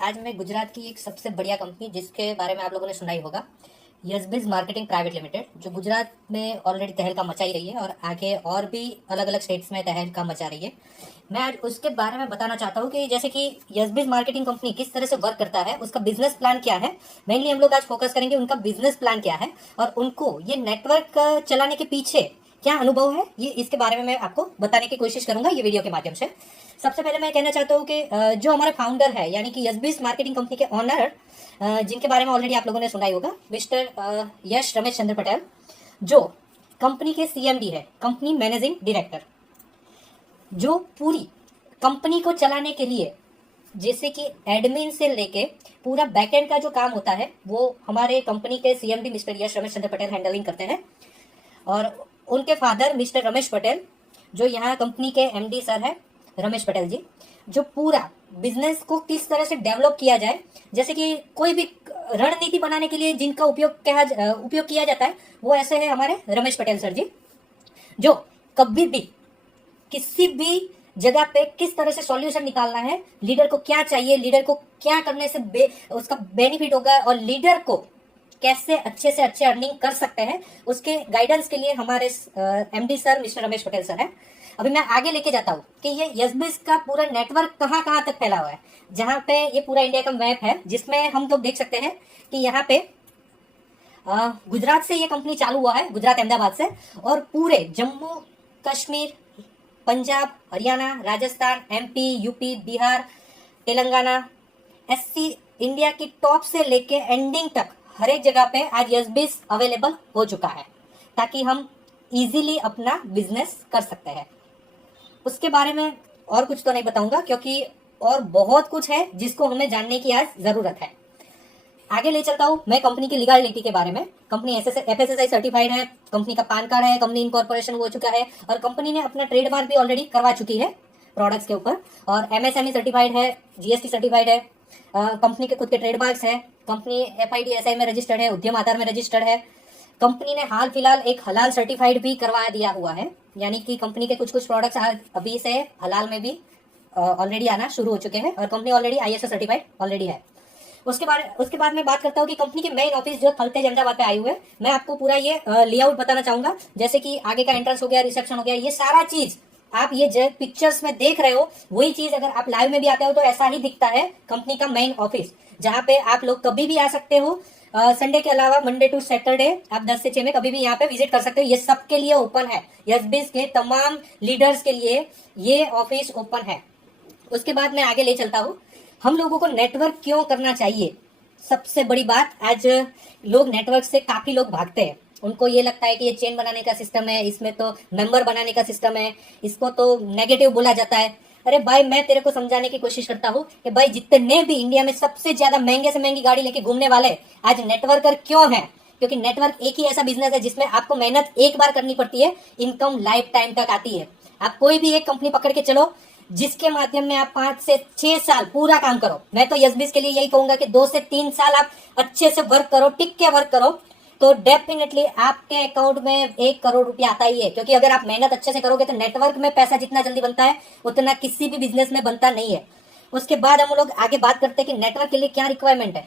आज मैं गुजरात की एक सबसे बढ़िया कंपनी जिसके बारे में आप लोगों ने सुना ही होगा, यशबिज मार्केटिंग प्राइवेट लिमिटेड, जो गुजरात में ऑलरेडी तहलका मचा ही रही है और आगे और भी अलग अलग स्टेट्स में तहलका मचा रही है। मैं आज उसके बारे में बताना चाहता हूँ कि जैसे कि यशबिज मार्केटिंग कंपनी किस तरह से वर्क करता है, उसका बिजनेस प्लान क्या है। मेनली हम लोग आज फोकस करेंगे उनका बिजनेस प्लान क्या है और उनको ये नेटवर्क चलाने के पीछे क्या अनुभव है, ये इसके बारे में मैं आपको बताने की कोशिश करूंगा ये वीडियो के माध्यम से। सबसे पहले मैं कहना चाहता हूँ कि जो हमारे फाउंडर है यानी कि यशबिज मार्केटिंग कंपनी के ऑनर, जिनके बारे में ऑलरेडी आप लोगों ने सुना ही होगा, मिस्टर यश रमेश चंद्र पटेल, जो कंपनी के सीएमडी है, कंपनी मैनेजिंग डायरेक्टर, जो पूरी कंपनी को चलाने के लिए जैसे कि एडमिन से लेके पूरा बैकएंड का जो काम होता है वो हमारे कंपनी के सीएमडी मिस्टर यश रमेश चंद्र पटेल हैंडलिंग करते हैं। और उनके फादर मिस्टर रमेश पटेल, जो यहाँ कंपनी के एमडी सर है, रमेश पटेल जी, जो पूरा बिजनेस को किस तरह से डेवलप किया जाए, जैसे कि कोई भी रणनीति बनाने के लिए जिनका उपयोग किया जाता है, वो ऐसे है हमारे रमेश पटेल सर जी, जो कभी भी किसी भी जगह पे किस तरह से सॉल्यूशन निकालना है, लीडर को क्या चाहिए, लीडर को क्या करने से उसका बेनिफिट होगा और लीडर को कैसे अच्छे से अच्छे अर्निंग कर सकते हैं, उसके गाइडेंस के लिए हमारे MD sir mister Ramesh Patel sir है। अभी मैं आगे लेके जाता हूँ कि ये यशबिज का पूरा नेटवर्क कहाँ कहाँ तक फैला हुआ है, जहाँ पे ये पूरा इंडिया का मैप है, जिसमें हम लोग देख सकते हैं कि यहाँ पे गुजरात से ये कंपनी चालू हुआ है, गुजरात अहमदाबाद से, और पूरे Jammu Kashmir, Punjab, Haryana, Rajasthan, MP, UP, Bihar, Telangana, SC, India की टॉप से लेके एंडिंग तक हर एक जगह पे आज यशबिज अवेलेबल हो चुका है, ताकि हम इजीली अपना बिजनेस कर सकते हैं। उसके बारे में और कुछ तो नहीं बताऊंगा, क्योंकि और बहुत कुछ है जिसको हमें जानने की आज जरूरत है। आगे ले चलता हूँ मैं कंपनी की लीगलिटी के बारे में। कंपनी एफएसएसआई सर्टिफाइड है, कंपनी का पान कार्ड है, कंपनी इनकॉर्पोरेशन हो चुका है और कंपनी ने अपना ट्रेडमार्क भी ऑलरेडी करवा चुकी है प्रोडक्ट्स के ऊपर, और एमएसएमई सर्टिफाइड है, जीएसटी सर्टिफाइड है, कंपनी के खुद के ट्रेडमार्क्स है, कंपनी एफआईडीएसआई में रजिस्टर्ड है, उद्यम आधार में रजिस्टर्ड है। कंपनी ने हाल फिलहाल एक हलाल सर्टिफाइड भी करवा दिया हुआ है, यानी कि कंपनी के कुछ कुछ प्रोडक्ट्स अभी से हलाल में भी ऑलरेडी आना शुरू हो चुके हैं और company already ISO certified already है। उसके बाद मैं बात करता हूँ कि कंपनी के मेन ऑफिस जो थलतेज अहमदाबाद पे आए हुए हैं। मैं आपको पूरा ये लेआउट बताना चाहूंगा, जैसे कि आगे का एंट्रेंस हो गया, रिसेप्शन हो गया, ये सारा चीज आप ये जो पिक्चर्स में देख रहे हो वही चीज अगर आप लाइव में भी आते हो तो ऐसा ही दिखता है कंपनी का मेन ऑफिस, जहाँ पे आप लोग कभी भी आ सकते हो। संडे के अलावा मंडे टू सैटरडे आप 10 से 6 में कभी भी यहाँ पे विजिट कर सकते हो। ये सबके लिए ओपन है, यशबिज के तमाम लीडर्स के लिए ये ऑफिस ओपन है। उसके बाद मैं आगे ले चलता हूँ, हम लोगों को नेटवर्क क्यों करना चाहिए। सबसे बड़ी बात, आज लोग नेटवर्क से काफी लोग भागते हैं, उनको ये लगता है कि ये चेन बनाने का सिस्टम है, इसमें तो मेंबर बनाने का सिस्टम है, इसको तो नेगेटिव बोला जाता है। अरे भाई, मैं तेरे को समझाने की कोशिश करता हूँ कि भाई जितने भी इंडिया में सबसे ज्यादा महंगे से महंगी गाड़ी लेके घूमने वाले आज नेटवर्कर क्यों हैं, क्योंकि नेटवर्क एक ही ऐसा बिजनेस है जिसमें आपको मेहनत एक बार करनी पड़ती है, इनकम लाइफ टाइम तक आती है। आप कोई भी एक कंपनी पकड़ के चलो जिसके माध्यम में आप 5 से 6 साल पूरा काम करो। मैं तो यशबिज के लिए यही कहूंगा कि 2 से 3 साल आप अच्छे से वर्क करो, टिक के वर्क करो, तो डेफिनेटली आपके अकाउंट में 1 करोड़ रुपया आता ही है। क्योंकि अगर आप मेहनत अच्छे से करोगे तो नेटवर्क में पैसा जितना जल्दी बनता है उतना किसी भी बिजनेस में बनता नहीं है। उसके बाद हम लोग आगे बात करते हैं कि नेटवर्क के लिए क्या रिक्वायरमेंट है।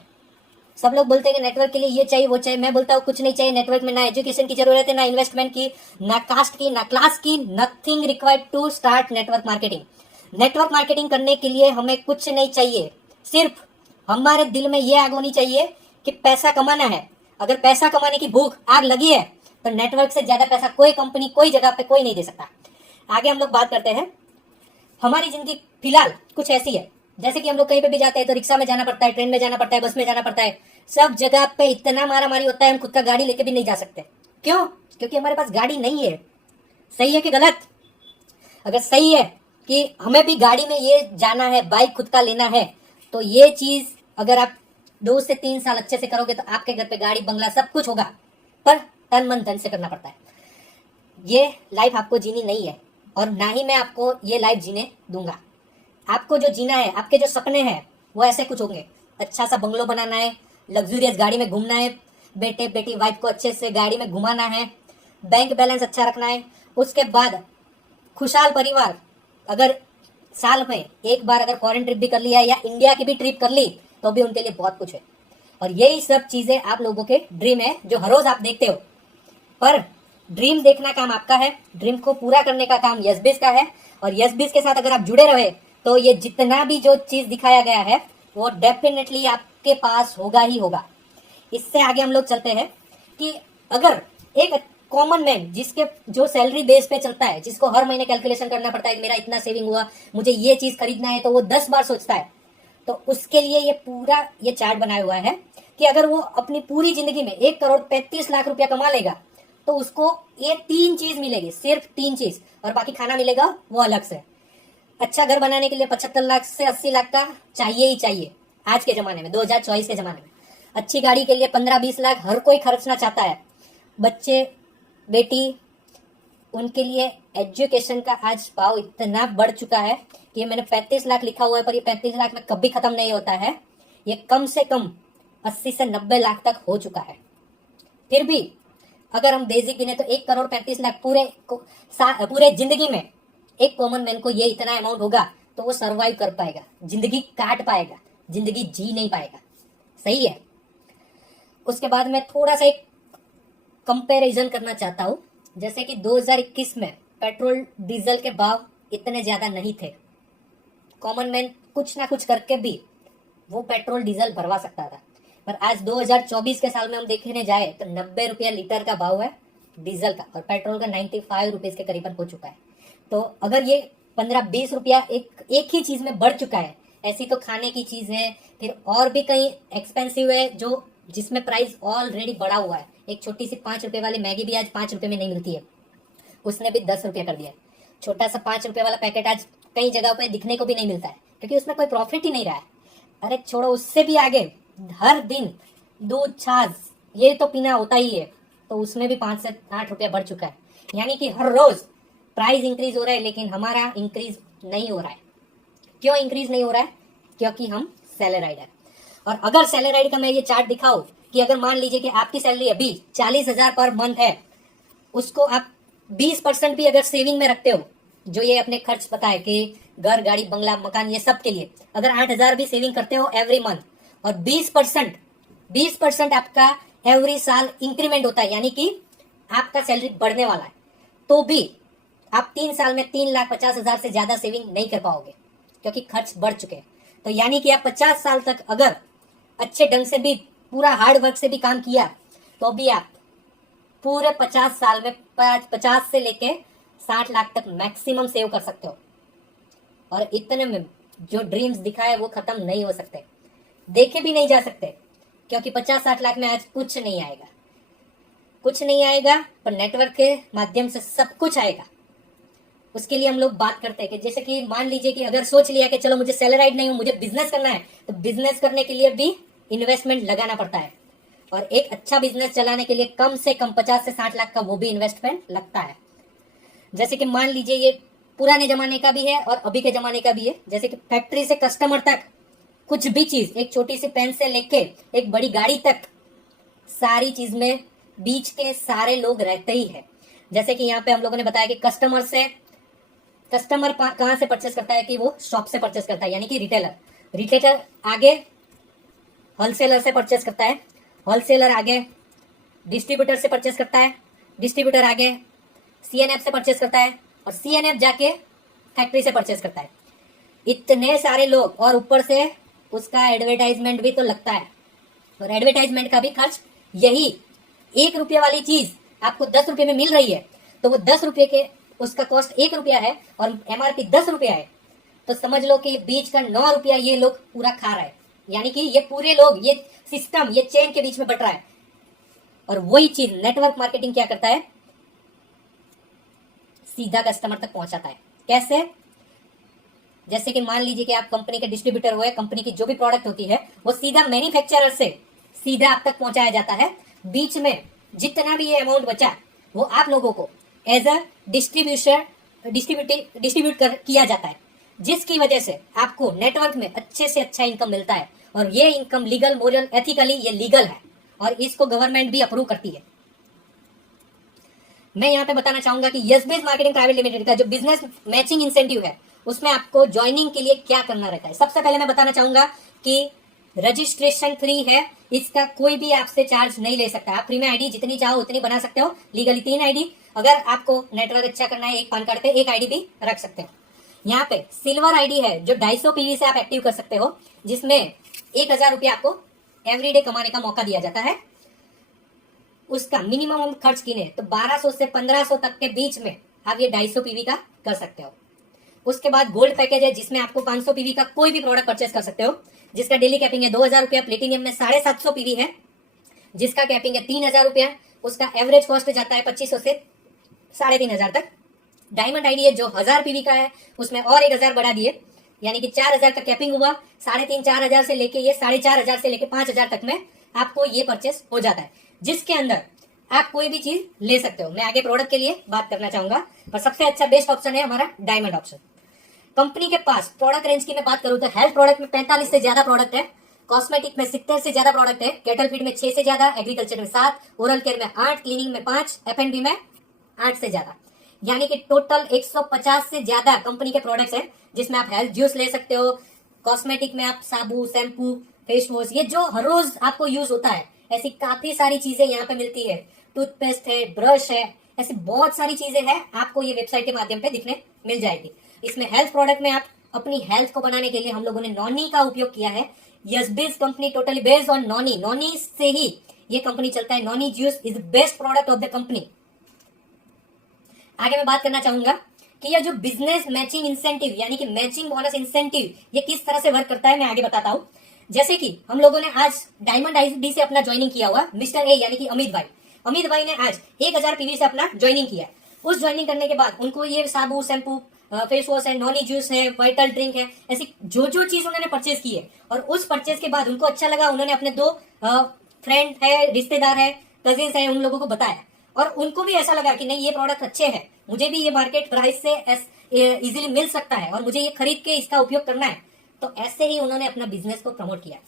सब लोग बोलते हैं कि नेटवर्क के लिए ये चाहिए वो चाहिए, मैं बोलता हूँ कुछ नहीं चाहिए। नेटवर्क में ना एजुकेशन की जरूरत है, ना इन्वेस्टमेंट की, ना कास्ट की, ना क्लास की, nothing required to start network marketing. Network marketing करने के लिए हमें कुछ नहीं चाहिए, सिर्फ हमारे दिल में ये आग होनी चाहिए कि पैसा कमाना है। अगर पैसा कमाने की भूख आग लगी है तो नेटवर्क से ज्यादा पैसा कोई कंपनी कोई जगह पे कोई नहीं दे सकता। आगे हम लोग बात करते हैं, हमारी जिंदगी फिलहाल कुछ ऐसी है, जैसे कि हम लोग कहीं पे भी जाते हैं तो रिक्शा में जाना पड़ता है, ट्रेन में जाना पड़ता है, बस में जाना पड़ता है, सब जगह पे इतना मारा मारी होता है, हम खुद का गाड़ी लेके भी नहीं जा सकते। क्यों? क्योंकि हमारे पास गाड़ी नहीं है। सही है कि गलत? अगर सही है कि हमें भी गाड़ी में ये जाना है, बाइक खुद का लेना है, तो ये चीज अगर आप 2 से 3 साल अच्छे से करोगे तो आपके घर पे गाड़ी बंगला सब कुछ होगा, पर तन मन धन से करना पड़ता है। ये लाइफ आपको जीनी नहीं है और ना ही मैं आपको ये लाइफ जीने दूंगा। आपको जो जीना है, आपके जो सपने हैं वो ऐसे कुछ होंगे, अच्छा सा बंगलो बनाना है, लग्जूरियस गाड़ी में घूमना है, बेटे बेटी वाइफ को अच्छे से गाड़ी में घुमाना है, बैंक बैलेंस अच्छा रखना है। उसके बाद खुशहाल परिवार, अगर साल में एक बार अगर फॉरेन ट्रिप भी कर लिया या इंडिया की भी ट्रिप कर ली तो भी उनके लिए बहुत कुछ है। और यही सब चीजें आप लोगों के ड्रीम है जो हर रोज आप देखते हो, पर ड्रीम देखना काम आपका है, ड्रीम को पूरा करने का काम यस का है। और यस के साथ अगर आप जुड़े रहे तो ये जितना भी जो चीज दिखाया गया है वो डेफिनेटली आपके पास होगा ही होगा। इससे आगे हम लोग चलते हैं कि अगर एक कॉमन मैन जिसके जो सैलरी बेस पे चलता है, जिसको हर महीने कैलकुलेशन करना पड़ता है कि मेरा इतना सेविंग हुआ, मुझे ये चीज खरीदना है, तो वो 10 बार सोचता है, तो उसके लिए ये पूरा ये चार्ट बनाया हुआ है कि अगर वो अपनी पूरी जिंदगी में 1,35,00,000 रुपया कमा लेगा तो उसको ये 3 चीज मिलेगी, सिर्फ 3 चीज, और बाकी खाना मिलेगा वो अलग से। अच्छा घर बनाने के लिए 75 लाख से 80 लाख का चाहिए ही चाहिए आज के जमाने में, 2024 के जमाने में। अच्छी गाड़ी के लिए 15-20 लाख हर कोई खर्चना चाहता है। बच्चे बेटी उनके लिए एजुकेशन का आज भाव इतना बढ़ चुका है कि मैंने 35 लाख लिखा हुआ है, पर ये 35 लाख में कभी खत्म नहीं होता है, ये कम से कम 80 से 90 लाख तक हो चुका है। फिर भी अगर हम बेसिक गिने तो 1,35,00,000 पूरे जिंदगी में एक कॉमन मैन को ये इतना अमाउंट होगा तो वो सरवाइव कर पाएगा, जिंदगी काट पाएगा, जिंदगी जी नहीं पाएगा। सही है। उसके बाद मैं थोड़ा सा एक कंपैरिजन करना चाहता हूं। जैसे कि 2021 में पेट्रोल डीजल के भाव इतने ज्यादा नहीं थे, कॉमन मैन कुछ ना कुछ करके भी वो पेट्रोल डीजल भरवा सकता था। पर आज 2024 के साल में हम देखने जाए तो 90 रुपया लीटर का भाव है डीजल का, और पेट्रोल का 95 रुपीज के करीबन हो चुका है। तो अगर ये 15-20 रुपया एक ही चीज में बढ़ चुका है, ऐसी तो खाने की चीज है, फिर और भी कहीं एक्सपेंसिव है जो जिसमें प्राइस ऑलरेडी बढ़ा हुआ है। एक छोटी सी 5 रुपए वाली मैगी भी आज 5 रुपए में नहीं मिलती है, उसने भी 10 रुपया कर दिया। छोटा सा 5 रुपए वाला पैकेट आज कई जगह पे दिखने को भी नहीं मिलता है, क्योंकि उसमें कोई प्रॉफिट ही नहीं रहा है। अरे छोड़ो, उससे भी आगे हर दिन दूध छाछ ये तो पीना होता ही है, तो उसमें भी 5 से 8 रुपया बढ़ चुका है। यानी कि हर रोज प्राइस इंक्रीज हो रहा है, लेकिन हमारा इंक्रीज नहीं हो रहा है। क्यों इंक्रीज नहीं हो रहा है? क्योंकि हम सैलराइड है। और अगर सैलराइड का मैं ये चार्ट दिखाऊं कि अगर मान लीजिए कि आपकी सैलरी अभी 40,000 पर मंथ है, उसको आप 20% भी अगर सेविंग में रखते हो, जो ये अपने खर्च पता है कि घर गाड़ी बंगला मकान ये सब के लिए, अगर 8,000 भी सेविंग करते हो एवरी मंथ, और 20% आपका एवरी साल इंक्रीमेंट होता है, यानी कि आपका सैलरी बढ़ने वाला है, तो भी आप 3 साल में 3,50,000 से ज्यादा सेविंग नहीं कर पाओगे, क्योंकि खर्च बढ़ चुके हैं। तो यानी कि आप 50 साल तक अगर अच्छे ढंग से भी पूरा हार्ड वर्क से भी काम किया, तो भी आप पूरे 50 साल में 50 से लेके 60 लाख तक मैक्सिमम सेव कर सकते हो। और इतने में जो ड्रीम्स दिखाए वो खत्म नहीं हो सकते, देखे भी नहीं जा सकते, क्योंकि 50-60 लाख में आज कुछ नहीं आएगा, कुछ नहीं आएगा, पर नेटवर्क के माध्यम से सब कुछ आएगा। उसके लिए हम लोग बात करते हैं कि जैसे कि मान लीजिए कि अगर सोच लिया कि चलो मुझे सैलराइड नहीं हूं, मुझे बिजनेस करना है, तो बिजनेस करने के लिए भी इन्वेस्टमेंट लगाना पड़ता है। और एक अच्छा बिजनेस चलाने के लिए कम से कम 50 से 60 लाख का वो भी इन्वेस्टमेंट लगता है। जैसे कि मान लीजिए ये पुराने जमाने का भी है और अभी के जमाने का भी है। जैसे कि फैक्ट्री से कस्टमर तक कुछ भी चीज, एक छोटी सी पेन से लेके एक बड़ी गाड़ी तक, सारी चीज में बीच के सारे लोग रहते ही है। जैसे कि यहाँ पे हम लोगों ने बताया कि कस्टमर कहाँ से परचेस करता है, कि वो शॉप से परचेस करता है, यानी कि रिटेलर आगे होलसेलर से परचेस करता है, होलसेलर आगे डिस्ट्रीब्यूटर से परचेस करता है, डिस्ट्रीब्यूटर आगे सीएनएफ से परचेस करता है, और सीएनएफ जाके फैक्ट्री से परचेस करता है। इतने सारे लोग, और ऊपर से उसका एडवर्टाइजमेंट भी तो लगता है, और एडवर्टाइजमेंट का भी खर्च। यही 1 रुपये वाली चीज आपको 10 रुपये में मिल रही है, तो वो 10 रुपये के उसका कॉस्ट 1 रुपया है और एमआरपी 10 रुपया है, तो समझ लो कि बीच का 9 रुपया ये लोग पूरा खा रहा है। यानी कि ये पूरे लोग, ये सिस्टम, ये चेन के बीच में बट रहा है। और वही चीज नेटवर्क मार्केटिंग क्या करता है, सीधा कस्टमर तक पहुंचाता है। कैसे? जैसे कि मान लीजिए कि आप कंपनी के डिस्ट्रीब्यूटर हुए, कंपनी की जो भी प्रोडक्ट होती है वो सीधा मैन्युफैक्चरर से सीधा आप तक पहुंचाया जाता है। बीच में जितना भी ये अमाउंट बचा वो आप लोगों को एज अ डिस्ट्रीब्यूट किया जाता है, जिसकी वजह से आपको नेटवर्क में अच्छे से अच्छा इनकम मिलता है। और ये इनकम लीगल, मोरल, एथिकली ये लीगल है, और इसको गवर्नमेंट भी अप्रूव करती है। मैं यहाँ पे बताना चाहूंगा कि यस-बेस मार्केटिंग प्राइवेट लिमिटेड का जो बिजनेस मैचिंग इंसेंटिव है, उसमें आपको ज्वाइनिंग के लिए क्या करना रहता है। सबसे पहले मैं बताना चाहूंगा कि रजिस्ट्रेशन फ्री है, इसका कोई भी आपसे चार्ज नहीं ले सकता। आप फ्री में आईडी जितनी चाहो उतनी बना सकते हो, लीगली 3 आईडी। अगर आपको नेटवर्क अच्छा करना है एक पैन कार्ड पे एक आईडी भी रख सकते हो। यहाँ पे सिल्वर आईडी है जो 250 पीवी से आप एक्टिव कर सकते हो, जिसमें 1000 रुपया आपको एवरीडे कमाने का मौका दिया जाता है। उसका मिनिमम हम खर्च गिने तो 1200 से 1500 तक के बीच में आप ये 250 पीवी का कर सकते हो। उसके बाद गोल्ड पैकेज है जिसमें आपको 500 पीवी का कोई भी प्रोडक्ट परचेस कर सकते हो, जिसका डेली कैपिंग है 2000 रुपया। प्लेटिनियम में 750 पीवी है जिसका कैपिंग है 3000 रुपया। उसका एवरेज कॉस्ट जाता है 2500 से 3500 तक। डायमंड आईडी है जो 1000 पीवी का है, उसमें और 1000 बढ़ा दिए, यानी कि 4000 का कैपिंग हुआ। 3,500-4,000 से लेके ये 4,500 से लेके 5000 तक में आपको ये परचेस हो जाता है, जिसके अंदर आप कोई भी चीज ले सकते हो। मैं आगे प्रोडक्ट के लिए बात करना चाहूंगा, पर सबसे अच्छा बेस्ट ऑप्शन है हमारा डायमंड ऑप्शन। कंपनी के पास प्रोडक्ट रेंज की मैं बात करूं तो हेल्थ प्रोडक्ट में 45 से ज्यादा प्रोडक्ट है, कॉस्मेटिक में 70 से ज्यादा प्रोडक्ट है, कैटल फीड में 6 से ज्यादा, एग्रीकल्चर में 7, ओरल केयर में 8, क्लीनिंग में 5, F&B में 8 से ज्यादा, यानी कि टोटल 150 से ज्यादा कंपनी के प्रोडक्ट्स हैं, जिसमें आप हेल्थ जूस ले सकते हो। कॉस्मेटिक में आप साबु, शैम्पू, फेस वॉश, ये जो हर रोज आपको यूज होता है, ऐसी काफी सारी चीजें यहाँ पे मिलती है। टूथपेस्ट है, ब्रश है, ऐसी बहुत सारी चीजें हैं, आपको ये वेबसाइट के माध्यम पे दिखने मिल जाएगी। इसमें हेल्थ प्रोडक्ट में आप अपनी हेल्थ को बनाने के लिए हम लोगों ने नॉनी का उपयोग किया है। Yashbiz company totally based on noni, noni से ही ये कंपनी चलता है। Noni juice is best product of the company. आगे मैं बात करना चाहूंगा कि यह जो बिजनेस मैचिंग इंसेंटिव यानी कि मैचिंग बोनस इंसेंटिव ये किस तरह से वर्क करता है, मैं आगे बताता हूं। जैसे कि हम लोगों ने आज डायमंड आईडी से अपना ज्वाइनिंग किया हुआ, मिस्टर ए यानी कि अमित भाई ने आज 1000 पीवी से अपना ज्वाइनिंग किया। उस ज्वाइनिंग करने के बाद उनको ये साबु, शैम्पू, फेस वॉश है, नॉनी जूस है, वाइटल ड्रिंक है, ऐसी जो जो चीज उन्होंने परचेज की है, और उस परचेज के बाद उनको अच्छा लगा, उन्होंने अपने 2 फ्रेंड है, रिश्तेदार है, कजिन्स है, उन लोगों को बताया, और उनको भी ऐसा लगा कि नहीं ये प्रोडक्ट अच्छे हैं, मुझे भी ये मार्केट प्राइस से इजीली मिल सकता है और मुझे ये खरीद के इसका उपयोग करना है। तो ऐसे ही उन्होंने अपना बिजनेस को प्रमोट किया।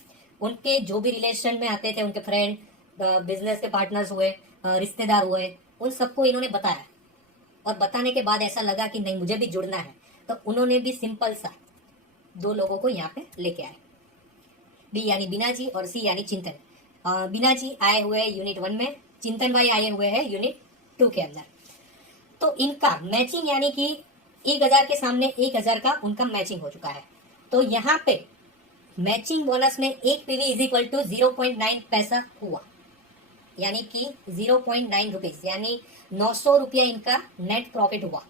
उनके जो भी रिलेशन में आते थे, उनके फ्रेंड, बिजनेस के पार्टनर्स हुए, रिश्तेदार हुए, उन सबको इन्होंने बताया, और बताने के बाद ऐसा लगा कि नहीं मुझे भी जुड़ना है, तो उन्होंने भी सिंपल सा 2 लोगों को यहाँ पे लेके आए। बी यानी बीना जी और सी यानी चिंतन। बीना जी आए हुए हैं यूनिट 1 में, चिंतन भाई आए हुए हैं यूनिट 2 के अंदर। तो इनका मैचिंग यानी कि 1000 के सामने 1000 का उनका मैचिंग हो चुका है। तो यहाँ पे मैचिंग बोनस में 1 पीवी इज इक्वल टू 0.9 पैसा हुआ, यानी कि 0.9 रुपीज, यानी 900 रुपया इनका नेट प्रॉफिट हुआ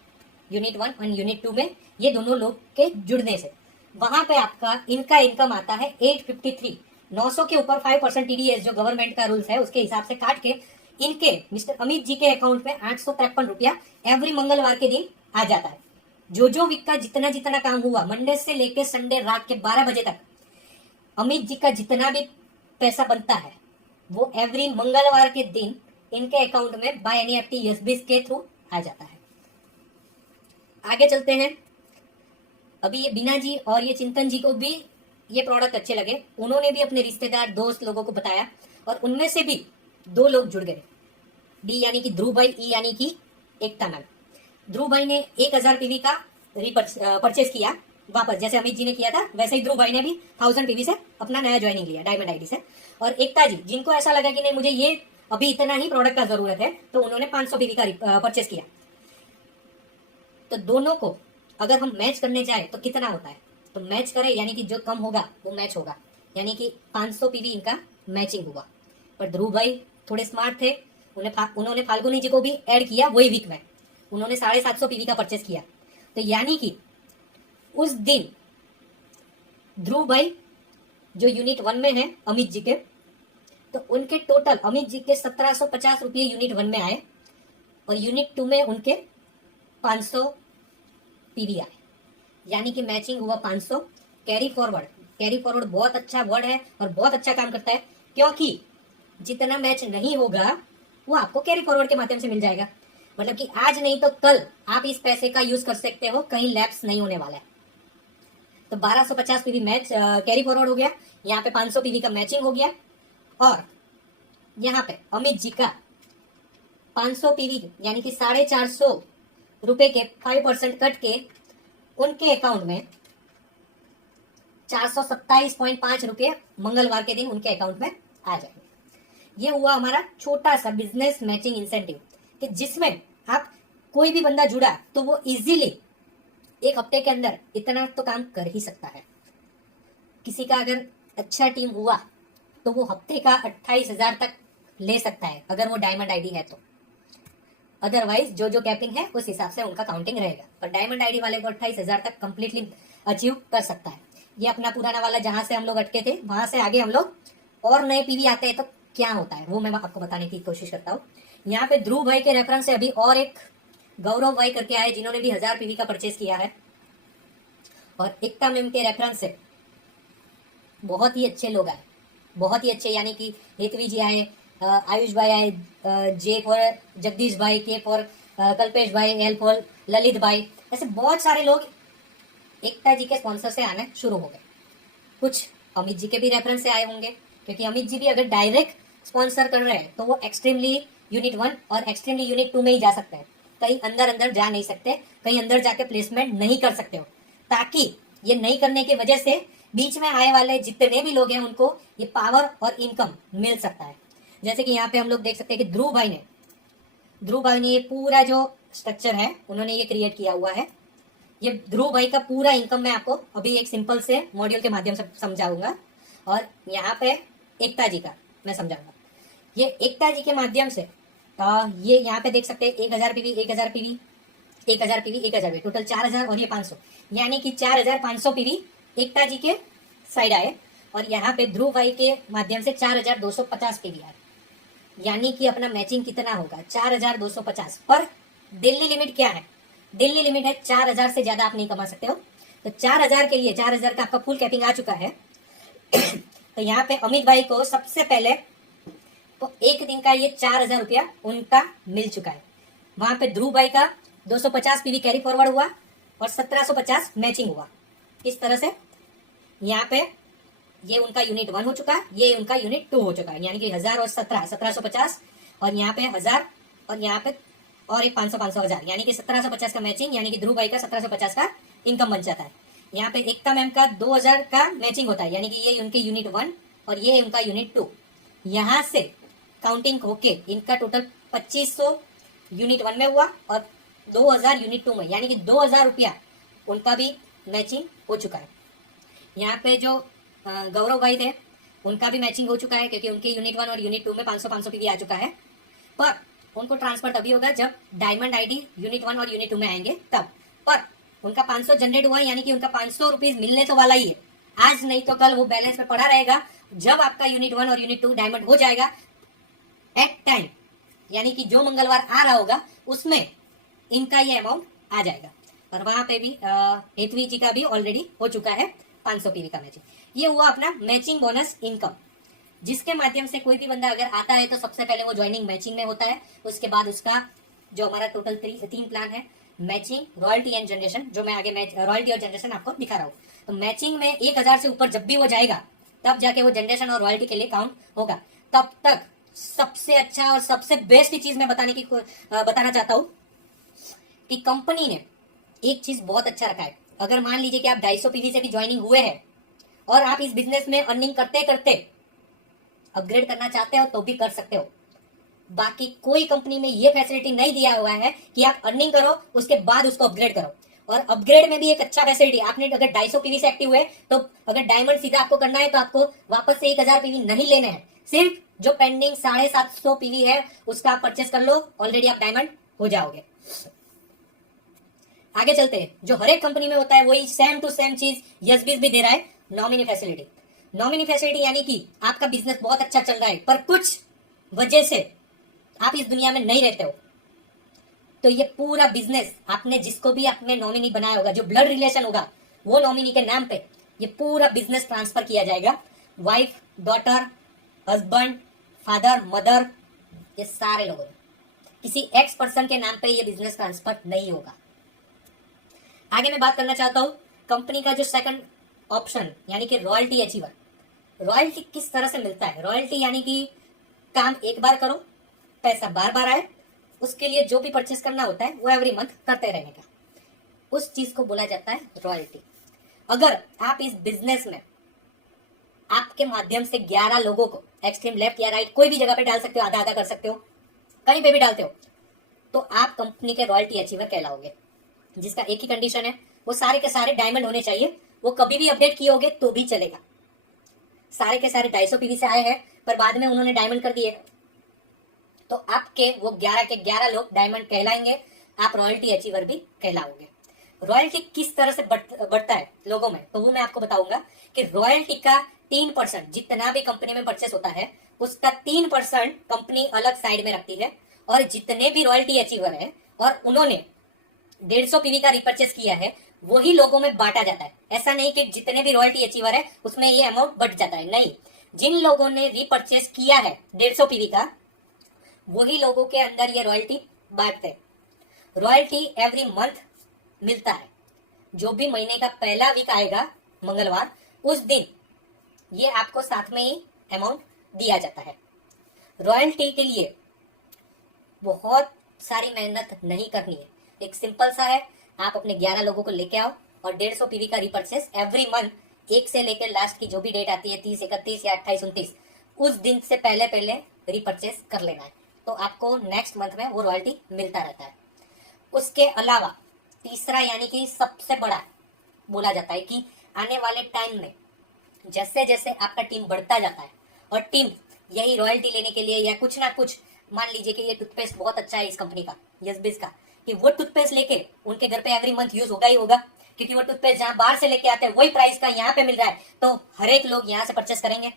यूनिट 1 और यूनिट 2 में, ये दोनों लोग के जुड़ने से। वहां पे आपका इनका इनकम आता है 853। 900 के ऊपर 5% टीडीएस जो गवर्नमेंट का रूल्स है उसके हिसाब से काट के इनके मिस्टर अमित जी के अकाउंट में 853 रुपया एवरी मंगलवार के दिन आ जाता है। जो वीक का जितना जितना काम हुआ, मंडे से लेके संडे रात के 12 बजे तक, अमित जी का जितना भी पैसा बनता है वो एवरी मंगलवार के दिन इनके अकाउंट में बाय एनईएफटी यशबिज के थ्रू आ जाता है। आगे चलते हैं। अभी ये बीना जी और ये चिंतन जी को भी ये प्रोडक्ट अच्छे लगे, उन्होंने भी अपने रिश्तेदार, दोस्त लोगों को बताया, और उनमें से भी 2 लोग जुड़ गए। डी यानी कि ध्रुव भाई, ई यानी कि एकता मैम। ध्रुव भाई ने 1000 पीवी का परचेज किया वापस, जैसे अमित जी ने किया था वैसे ही ध्रुव भाई ने भी 1000 पीवी से अपना नया ज्वाइनिंग लिया डायमंड आईडी से। और एकता जी, जिनको ऐसा लगा कि नहीं मुझे ये अभी इतना ही प्रोडक्ट का जरूरत है, तो उन्होंने 500 पीवी का परचेज किया। तो दोनों को अगर हम मैच करने जाए तो कितना होता है, तो मैच करें यानी कि जो कम होगा वो मैच होगा, यानी कि 500 पीवी इनका मैचिंग हुआ। पर ध्रुव भाई थोड़े स्मार्ट थे, उन्होंने फाल्गुनी जी को भी ऐड किया वही वीक में, उन्होंने 750 पीवी का परचेस किया। तो यानी कि उस दिन ध्रुव भाई जो यूनिट 1 में है अमित जी के, तो उनके टोटल अमित जी के 1750 रुपये यूनिट 1 में आए, और यूनिट 2 में उनके 500 पीवी आए, यानी कि मैचिंग हुआ 500। कैरी फॉरवर्ड बहुत अच्छा वर्ड है और बहुत अच्छा काम करता है, क्योंकि जितना मैच नहीं होगा वो आपको कैरी फॉरवर्ड के माध्यम से मिल जाएगा। मतलब कि आज नहीं तो कल आप इस पैसे का यूज कर सकते हो, कहीं लैप्स नहीं होने वाला है। तो 1250 पीवी मैच कैरी फॉरवर्ड हो गया, यहाँ पे 500 पीवी का मैचिंग हो गया, और यहाँ पे अमित जी का 500 पीवी यानी कि 450 रुपए के 5% कट के उनके अकाउंट में 427.5 रुपये मंगलवार के दिन उनके अकाउंट में आ जाएंगे। ये हुआ हमारा छोटा सा बिजनेस मैचिंग इंसेंटिव, कि जिसमें आप कोई भी बंदा जुड़ा तो वो इजीली एक हफ्ते के अंदर इतना तो काम कर ही सकता है। किसी का अगर अच्छा टीम हुआ तो वो हफ्ते का 28,000 तक ले सकता है, अगर वो डायमंड आईडी है तो। अदरवाइज जो जो कैपिंग है उस हिसाब से उनका काउंटिंग रहेगा, पर डायमंड आईडी वाले को 28,000 तक कंप्लीटली अचीव कर सकता है। ये अपना पुराना वाला जहां से हम लोग अटके थे वहां से आगे हम लोग और नए पीवी आते हैं तो क्या होता है वो मैं आपको बताने की कोशिश करता हूँ। यहाँ पे ध्रुव भाई के रेफरेंस से अभी और एक गौरव भाई करके आए जिन्होंने भी 1000 पीवी का परचेज किया है, और एकता मैम के रेफरेंस से बहुत ही अच्छे लोग आए, बहुत ही अच्छे, यानी कि हेतवी जी आए, आयुष भाई आए, जे फॉर जगदीश भाई, के फॉर कल्पेश भाई, एल फॉर ललित भाई, ऐसे बहुत सारे लोग एकता जी के स्पॉन्सर से आने शुरू हो गए। कुछ अमित जी के भी रेफरेंस से आए होंगे, क्योंकि अमित जी भी अगर डायरेक्ट स्पॉन्सर कर रहे हैं तो वो एक्सट्रीमली यूनिट 1 और एक्सट्रीमली यूनिट 2 में ही जा सकते हैं, कहीं अंदर अंदर जा नहीं सकते, कहीं अंदर जाके प्लेसमेंट नहीं कर सकते हो, ताकि ये नहीं करने की वजह से बीच में आए वाले जितने भी लोग हैं उनको ये पावर और इनकम मिल सकता है। जैसे कि यहाँ पे हम लोग देख सकते हैं कि ध्रुव भाई ने ये पूरा जो स्ट्रक्चर है उन्होंने ये क्रिएट किया हुआ है। ये ध्रुव भाई का पूरा इनकम मैं आपको अभी एक सिंपल से मॉड्यूल के माध्यम से समझाऊंगा, और यहाँ पे एकता जी का मैं समझाऊंगा। ये एकता जी के माध्यम से ये यहाँ पे देख सकते हैं 1000 PV, 1000 PV, 1000 PV, 1000 PV, total 4000 और ये 500, यानी कि 4500 पीवी एकता जी के साइड आए, और यहाँ पे ध्रुव भाई के माध्यम से 4250 पीवी आए, यानी कि अपना मैचिंग कितना होगा 4250। पर दिल्ली लिमिट क्या है? दिल्ली लिमिट है 4000 से ज्यादा आप नहीं कमा सकते हो। तो 4000 के लिए 4000 का आपका फुल कैपिंग आ चुका है। तो यहाँ पे अमित भाई को सबसे पहले तो एक दिन का ये 4000 रुपया उनका मिल चुका है। वहां पे ध्रुव भाई का 250 पीवी कैरी फॉरवर्ड हुआ और 1750 मैचिंग हुआ। इस तरह से यहाँ पे ये उनका यूनिट 1 हो चुका है, ये उनका यूनिट 2 हो चुका है, यानी कि 1000 और 1750, और यहाँ पे 1000 और यहाँ पे और एक 500 1000, यानी कि 1750 का मैचिंग, यानी कि ध्रुव भाई का 1750 का इनकम बन जाता है। यहाँ पे एकता मैम का 2000 का मैचिंग होता है, यानी कि ये उनके यूनिट 1 और ये उनका यूनिट 2। यहाँ से काउंटिंग होके इनका टोटल 2500 यूनिट 1 में हुआ और 2000 यूनिट 2 में, यानी कि 2000 रुपया उनका भी मैचिंग हो चुका है। यहाँ पे जो गौरव भाई थे उनका भी मैचिंग हो चुका है, क्योंकि उनके यूनिट 1 और यूनिट 2 में 500 पीवी आ चुका है। पर उनको ट्रांसफर तभी होगा जब डायमंड आईडी यूनिट 1 और यूनिट 2 में आएंगे तब। पर उनका 500 जनरेट हुआ है, यानी कि उनका 500 रुपीज मिलने तो वाला ही है आज, नहीं तो कल वो बैलेंस में पड़ा रहेगा। जब आपका यूनिट 1 और यूनिट 2 डायमंड हो जाएगा एट टाइम, यानी कि जो मंगलवार आ रहा होगा उसमें इनका ये अमाउंट आ जाएगा। और वहां पे भी हेतवी जी का भी ऑलरेडी हो चुका है 500 पीवी का मैचिंग। ये हुआ अपना मैचिंग बोनस इनकम, जिसके माध्यम से कोई भी बंदा अगर आता है तो सबसे पहले वो ज्वाइनिंग मैचिंग में होता है। उसके बाद उसका जो हमारा टोटल 3 प्लान है, मैचिंग, रॉयल्टी एंड जनरेशन, जो मैं आगे रॉयल्टी और जनरेशन आपको दिखा रहा हूँ। तो मैचिंग में 1000 से ऊपर जब भी वो जाएगा तब जाके वो जनरेशन और रॉयल्टी के लिए काउंट होगा। तब तक सबसे अच्छा और सबसे बेस्ट चीज मैं बताना चाहता हूँ कि कंपनी ने एक चीज बहुत अच्छा रखा है। अगर मान लीजिए कि आप 250 पीवी से भी ज्वाइनिंग हुए हैं और आप इस बिजनेस में अर्निंग करते करते अपग्रेड करना चाहते हो तो भी कर सकते हो। बाकी कोई कंपनी में ये फैसिलिटी नहीं दिया हुआ है कि आप अर्निंग करो उसके बाद उसको अपग्रेड करो। और अपग्रेड में भी एक अच्छा फैसिलिटी, आपने अगर 250 पीवी से एक्टिव हुए तो अगर डायमंड सीधा आपको करना है तो आपको वापस से 1000 पीवी नहीं लेने हैं, सिर्फ जो पेंडिंग 750 पीवी है उसका आप परचेस कर लो, ऑलरेडी आप डायमंड हो जाओगे। आगे चलते हैं, जो हर एक कंपनी में होता है वही सेम टू सेम चीज यसबीज भी दे रहा है, नॉमिनी फैसिलिटी। नॉमिनी फैसिलिटी यानी कि आपका बिजनेस बहुत अच्छा चल रहा है पर कुछ वजह से आप इस दुनिया में नहीं रहते हो, तो ये पूरा बिजनेस आपने जिसको भी आपने नॉमिनी बनाया होगा, जो ब्लड रिलेशन होगा, वो नॉमिनी के नाम पे ये पूरा बिजनेस ट्रांसफर किया जाएगा। Wife, daughter, husband, father, mother, ये सारे लोगों, किसी एक्स पर्सन के नाम पे ये बिजनेस ट्रांसफर नहीं होगा। आगे मैं बात करना चाहता हूं कंपनी का जो सेकंड ऑप्शन यानी कि रॉयल्टी अचीवर। रॉयल्टी किस तरह से मिलता है? रॉयल्टी यानी कि काम एक बार करो, पैसा बार बार आए, उसके लिए जो भी परचेस करना होता है वो एवरी मंथ करते रहने का, उस चीज को बोला जाता है रॉयल्टी। अगर आप इस बिजनेस में आपके माध्यम से 11 लोगों को एक्सट्रीम लेफ्ट या राइट कोई भी जगह पे डाल सकते हो, आधा आधा कर सकते हो, कहीं पे भी डालते हो, तो आप कंपनी के रॉयल्टी अचीवर कहलाओगे। जिसका एक ही कंडीशन है, वो सारे के सारे डायमंड होने चाहिए। वो कभी भी अपडेट किए होगे तो भी चलेगा। सारे के सारे 250 पीवी से आए हैं, पर बाद में उन्होंने डायमंड कर दिए, तो आपके वो 11 के 11 लोग डायमंड कहलाएंगे, आप रॉयल्टी अचीवर भी कहलाओगे। रॉयल्टी किस तरह से बढ़ता है लोगों में, तो वो मैं आपको बताऊंगा कि रॉयल्टी का 3% जितना भी कंपनी में परचेस होता है, उसका 3% कंपनी अलग साइड में रखती है, और जितने भी रॉयल्टी अचीवर है और उन्होंने 150 पीवी का रिपर्चेस किया है, वही लोगों में बांटा जाता है। ऐसा नहीं कि जितने भी रॉयल्टी अचीवर है उसमें ये अमाउंट बढ़ जाता है, नहीं। जिन लोगों ने रिपर्चेस किया है 150 पीवी का, वही लोगों के अंदर ये रॉयल्टी बांटते हैं। रॉयल्टी एवरी मंथ मिलता है। जो भी महीने का पहला वीक आएगा मंगलवार, उस दिन ये आपको साथ में ही अमाउंट दिया जाता है। रॉयल्टी के लिए बहुत सारी मेहनत नहीं करनी है, एक सिंपल सा है, आप अपने 11 लोगों को लेके आओ और 150 पीवी का रिपर्चेस एवरी मंथ, एक से लेकर लास्ट की जो भी डेट आती है 30, 31 या 28, 29, उस दिन से पहले पहले रिपर्चेस कर लेना है, तो आपको नेक्स्ट मंथ में वो रॉयल्टी मिलता रहता है। उसके अलावा तीसरा यानी कि सबसे बड़ा बोला जाता है कि आने वाले टाइम में जैसे जैसे आपका टीम बढ़ता जाता है, और टीम यही रॉयल्टी लेने के लिए या कुछ ना कुछ, मान लीजिए कि ये टूथपेस्ट बहुत अच्छा है इस कंपनी का, यस का, कि वो टूथपेस्ट लेके उनके घर पे एवरी मंथ यूज होगा ही होगा, क्योंकि वो टूथपेस्ट जहां बाहर से लेके आते हैं वही प्राइस का यहाँ पे मिल रहा है, तो हर एक लोग यहाँ से परचेस करेंगे।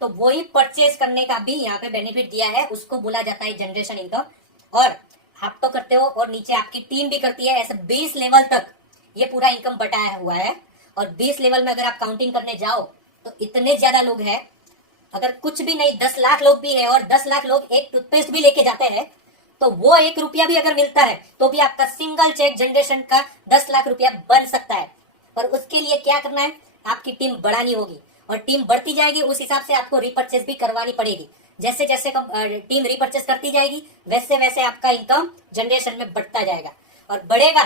तो वही परचेस करने का भी यहाँ पे बेनिफिट दिया है, उसको बोला जाता है जनरेशन इनकम। और आप तो करते हो और नीचे आपकी टीम भी करती है, ऐसे 20 लेवल तक ये पूरा इनकम बटाया हुआ है। और 20 लेवल में अगर आप काउंटिंग करने जाओ तो इतने ज्यादा लोग हैं, अगर कुछ भी नहीं 10 लाख लोग भी है और 10 लाख लोग एक टूथपेस्ट भी लेके जाते हैं, तो वो 1 रुपया भी अगर मिलता है तो भी आपका सिंगल चेक जनरेशन का 10 लाख रुपया बन सकता है। और उसके लिए क्या करना है, आपकी टीम बढ़ानी होगी, और टीम बढ़ती जाएगी उस हिसाब से आपको रिपर्चेस भी करवानी पड़ेगी। जैसे जैसे टीम रिपर्चेस करती जाएगी वैसे वैसे आपका इनकम जनरेशन में बढ़ता जाएगा, और बढ़ेगा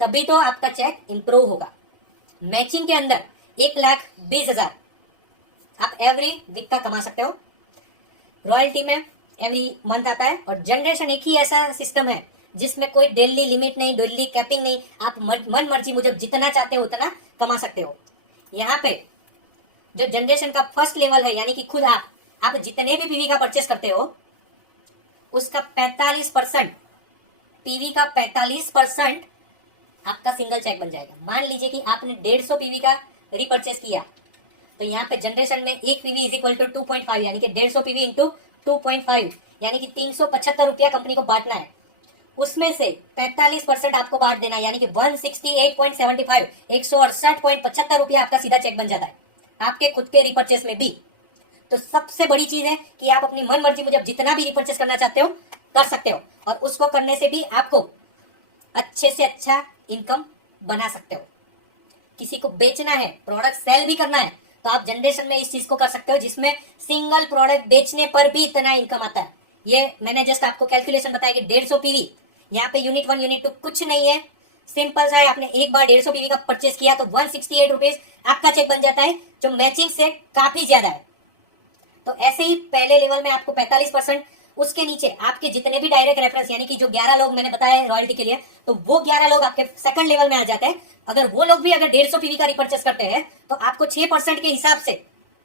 तभी तो आपका चेक इंप्रूव होगा। मैचिंग के अंदर 1,20,000 आप एवरी वीक का कमा सकते हो। रॉयल्टी में एवरी मंथ आता है, और जनरेशन एक ही ऐसा सिस्टम है जिसमें कोई डेली लिमिट नहीं, डेली कैपिंग नहीं, आप मन मर्जी मुझे जितना चाहते हो उतना कमा सकते हो। यहाँ पे जो जनरेशन का फर्स्ट लेवल है, यानी कि खुद आप जितने भी पीवी का परचेस करते हो उसका 45%, पीवी का 45% आपका सिंगल चेक बन जाएगा। मान लीजिए कि आपने 150 पीवी का रिपर्चेस किया, तो यहाँ पे जनरेशन में एक पीवी इज इक्वल टू 2.5, यानी कि 150 पीवी इंटू 2.5, यानी कि 375 रुपया कंपनी को बांटना है। उसमें से 45% आपको बांट देना है, यानी कि 168.75, 168.75 रुपया आपका सीधा चेक बन जाता है आपके खुद के रिपर्चेस में भी। तो सबसे बड़ी चीज है कि आप अपनी मन मर्जी मुझे जितना भी रिपर्चेस करना चाहते हो कर सकते हो, और उसको करने से भी आपको अच्छे से अच्छा इनकम बना सकते हो। किसी को बेचना है, प्रोडक्ट सेल भी करना है, तो आप जनरेशन में इस चीज को कर सकते हो, जिसमें सिंगल प्रोडक्ट बेचने पर भी इतना इनकम आता है। ये मैंने जस्ट आपको कैलकुलेशन बताया कि 150 पीवी, यहाँ पे यूनिट 1 यूनिट 2 कुछ नहीं है, सिंपल सा है। आपने एक बार 150 पीवी का परचेस किया तो 168 रुपीज आपका चेक बन जाता है, जो मैचिंग से काफी ज्यादा है। तो ऐसे ही पहले लेवल में आपको 45%, उसके नीचे आपके जितने भी डायरेक्ट रेफरेंस, यानी कि जो 11 लोग मैंने बताया है रॉयल्टी के लिए, तो वो 11 लोग आपके सेकंड लेवल में आ जाते हैं। अगर वो लोग भी अगर 150 पीवी का रिपर्चेस करते हैं तो आपको 6% के हिसाब से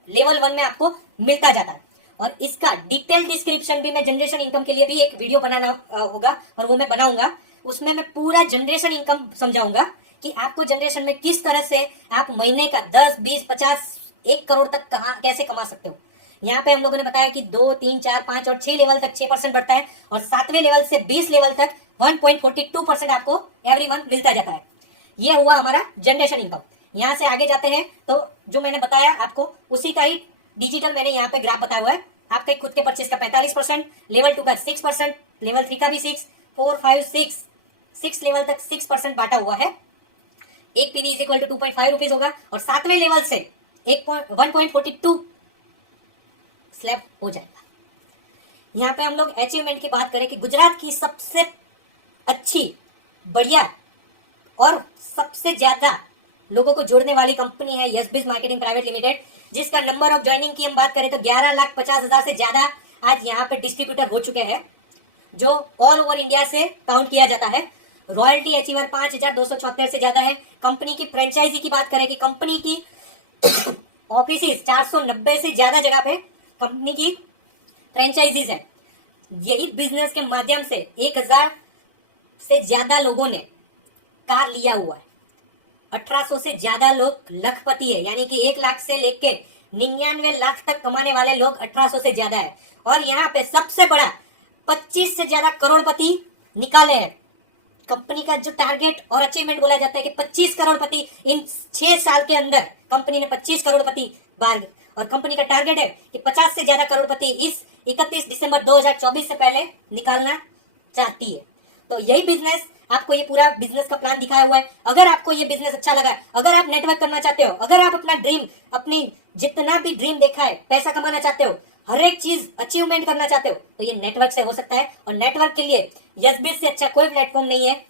लेवल 1 में आपको मिलता जाता है। और इसका डिटेल डिस्क्रिप्शन भी मैं जनरेशन इनकम के लिए भी एक वीडियो बनाना होगा, और वो मैं बनाऊंगा। उसमें मैं पूरा जनरेशन इनकम समझाऊंगा कि आपको जनरेशन में किस तरह से आप महीने का 10, 20, 50, 1 करोड़ तक कैसे कमा सकते हो। यहाँ पे हम लोगों ने बताया कि 2, 3, 4, 5 और 6 लेवल तक 6% बढ़ता है, और 7वें लेवल से 20 लेवल तक 1.42% आपको एवरी मंथ मिलता जाता है। ये हुआ हमारा जनरेशन इनकम। यहाँ से आगे जाते हैं तो जो मैंने बताया आपको उसी का ही डिजिटल मैंने यहाँ पे ग्राफ बताया हुआ है। आपके खुद के परचेस का 45%, लेवल 2 का 6%, लेवल 3 का भी 6, 4, 5, 6 लेवल तक 6% बांटा हुआ है। एक PV is equal to 2.5 rupees होगा, और 7वें लेवल से 1.42 स्लैब हो जाएगा। यहाँ पे हम लोग अचीवमेंट की बात करें कि गुजरात की सबसे अच्छी, बढ़िया और सबसे ज्यादा लोगों को जोड़ने वाली कंपनी है यशबिज मार्केटिंग प्राइवेट लिमिटेड, जिसका नंबर ऑफ ज्वाइनिंग की हम बात करें तो 11,50,000 से ज्यादा आज यहाँ पे डिस्ट्रीब्यूटर हो चुके हैं, जो ऑल ओवर इंडिया से काउंट किया जाता है। रॉयल्टी अचीवर 5,274 से ज्यादा है। कंपनी की फ्रेंचाइजी की बात करें कि कंपनी की ऑफिस 490 से ज्यादा जगह पे कंपनी की फ्रेंचाइजीज है। यही बिजनेस के माध्यम से 1,000 से ज्यादा लोगों ने कार लिया हुआ है। 1800 से ज्यादा लोग लखपति है, यानी कि 1 लाख से लेके 99 लाख तक कमाने वाले लोग 1800 से ज्यादा है। और यहाँ पे सबसे बड़ा 25 से ज्यादा करोड़पति निकाले हैं। कंपनी का जो टारगेट और अचीवमेंट बोला जाता है कि 25 करोड़पति इन 6 साल के अंदर कंपनी ने 25 करोड़पति बार, और कंपनी का टारगेट है कि 50 से ज्यादा करोड़पति इस 31 दिसंबर 2024 से पहले निकालना चाहती है। तो यही बिजनेस, आपको ये पूरा बिजनेस का प्लान दिखाया हुआ है। अगर आपको ये बिजनेस अच्छा लगा, अगर आप नेटवर्क करना चाहते हो, अगर आप अपना ड्रीम, अपनी जितना भी ड्रीम देखा है, पैसा कमाना चाहते हो, हर एक चीज अचीवमेंट करना चाहते हो, तो ये नेटवर्क से हो सकता है। और नेटवर्क के लिए यशबिज से अच्छा कोई प्लेटफॉर्म नहीं है।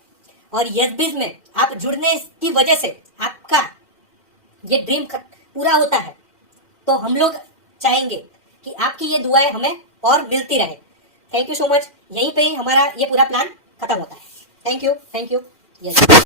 और यशबिज में आप जुड़ने की वजह से आपका ये ड्रीम पूरा होता है। तो हम लोग चाहेंगे कि आपकी ये दुआएं हमें और मिलती रहे। Thank you so much. यहीं पे ही हमारा ये पूरा प्लान खत्म होता है। Thank you. यस।